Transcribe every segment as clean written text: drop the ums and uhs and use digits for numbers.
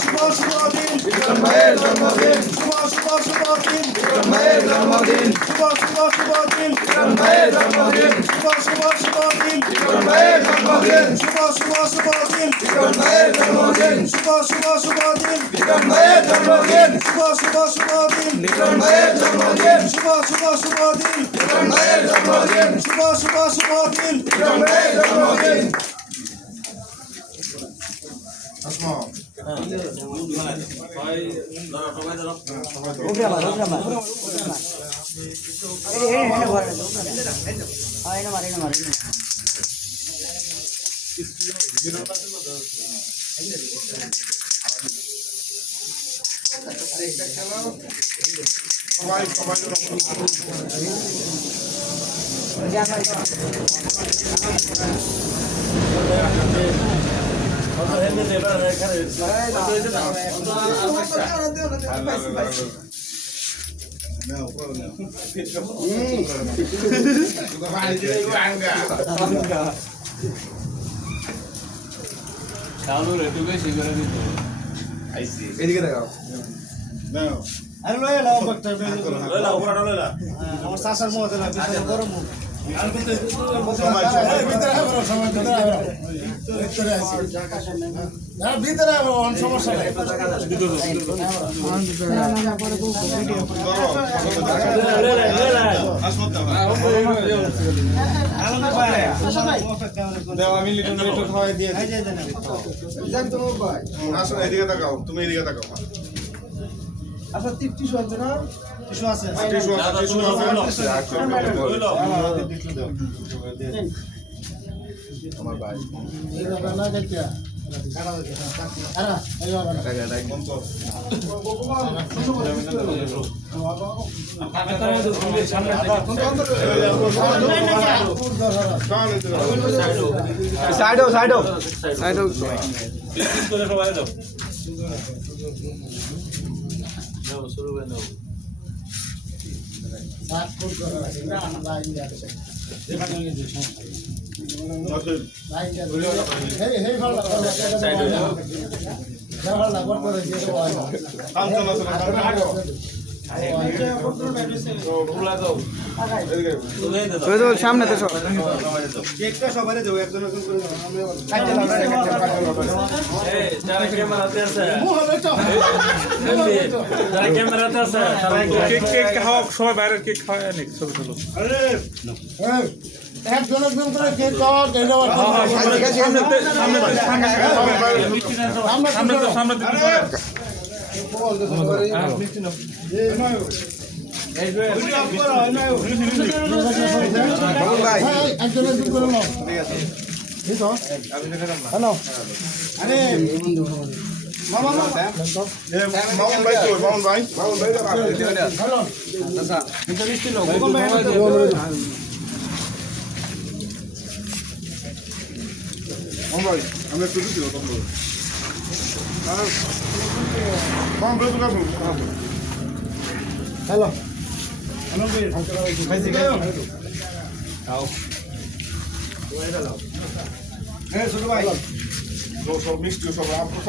শুভদিন বিক্রম ভাইয়ের জন্মদিন শুভদিন বিক্রম ভাইয়ের জন্মদিন শুভদিন বিক্রম ভাইয়ের জন্মদিন শুভদিন বিক্রম ভাইয়ের জন্মদিন শুভদিন বিক্রম ভাইয়ের জন্মদিন শুভদিন বিক্রম ভাইয়ের জন্মদিন শুভদিন বিক্রম ভাইয়ের জন্মদিন শুভদিন বিক্রম ভাইয়ের জন্মদিন শুভদিন বিক্রম ভাইয়ের জন্মদিন আসমা এদিকে দেখাও আরে লয়ে লাও করতে লয়ে লাও পুরোটা লয়ে লাও আমার শাশার মুখ দেলা বিশাল বড় মুখ আর ভিতরে সময় ভিতরে আসি না ভিতরে অন সমস্যা নাই দেও আমি লিটন খাওয়াই দিয়ে জান তো ভাই আসো এদিকে তাকাও তুমি এদিকে তাকাও আচ্ছা টিস্যু আছে না টিস্যু আছে আমার ভাই না দেখিয়া শুরু করে দাও সাত ফুট করে না লাইন যাচ্ছে যেখানে গিয়ে লাইন যাচ্ছে হেই ভালো সাইড হয়ে যাও ভালো লাগবে করে দিয়ে দাও কাম চলো সামনে তো সব কেকটা সবারে দেবো একজন একজন করে যারা ক্যামেরাতে আছে যারা ক্যামেরাতে আছে কেক কেক খাওয়া সবাই বাইরের কেক খাওয়া অনেক ছোট ছোট আরে একজন একজন করে কেক খাওয়া সামনে হ্যালো সব মিষ্টি সব আপনার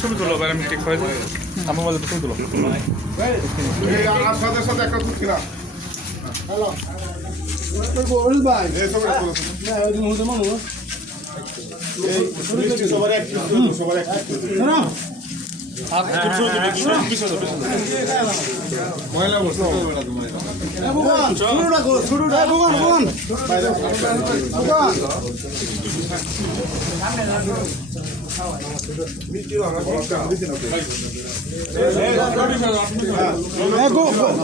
ছবি তুলো আমি কেক খাওয়াই আমার মাঝে ছবি তুলো সাথে সাথে একটা দুধ কিনা হ্যালো ভাই সবার এক সবার এক ময়লা বসে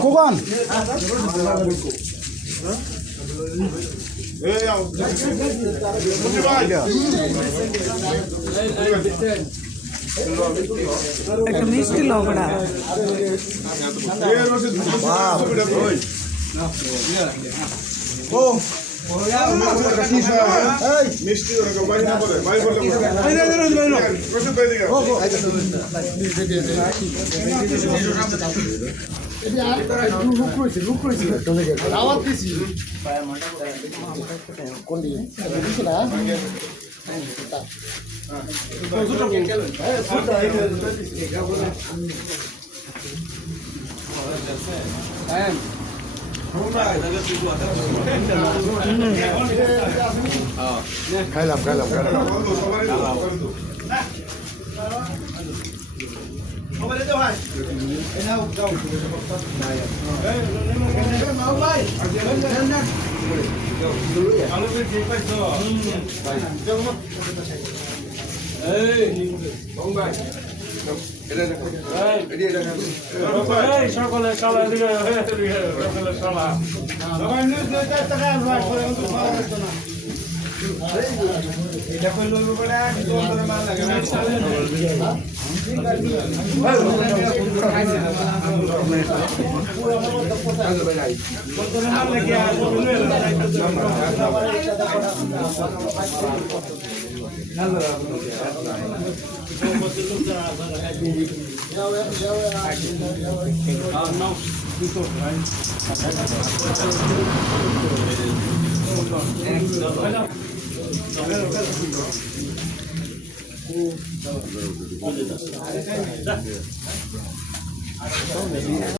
কোকান একটা মিষ্টি লবড়া ও মিষ্টি ওরকম বাইরে না বলে বাইরে বললে প্রচুর বাইরে খাইলাম সকলে সালা দিকে সকলে সালা এটা কই লইব বড়া তোর মাল লাগে না